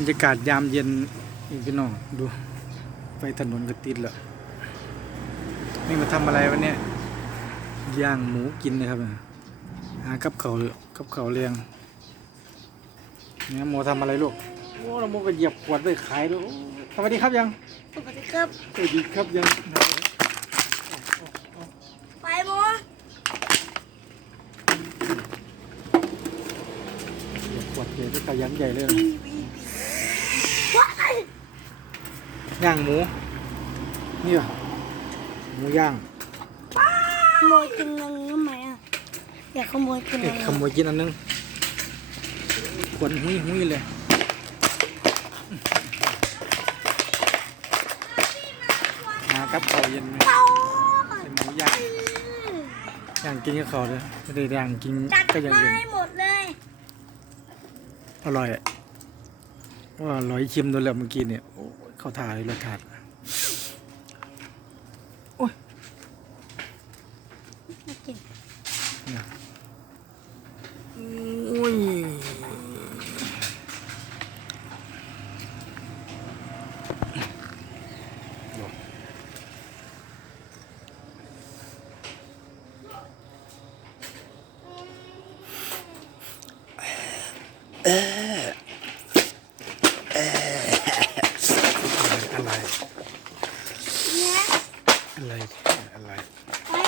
บรรยากาศยามเย็นอีกพี่น้องดูไฟถนนก็ติดแล้วนี่มาทำอะไรวะเนี่ยย่างหมูกินนะครับหากับเขาวกับเขาวเรียงเนี่ยโมทำอะไรลูกโอ้แล้วโมก็เหยียบขวดไปขายด้วยโอ้สวัสดีครับยังปกติครับสวัสดีครับยังไปโมเหยียบขวดใหญ่ด้วยกระยันใหญ่เลยนะว้าย ย่างหมูนี่เหรอหมูย่างขโมยกินอันนี้ทำไมอะอยากขโมยกินเด็อะกไรขโมยกินอันนึงขวดหุยหุยเลยมากับเขาวเย็นไหมเต้าเป็นหมูย่างย่างกินกับเขาวเลยไม่ได้ย่างกินจัดก็ยังมาเย็นให้หมดเลยอร่อยอะ ว่าลอยชิมดูแล้วเมื่อกี้เนี่ยโอ้ยเขาถ่ายรสชาติ alive. Yeah. Alive. Alive.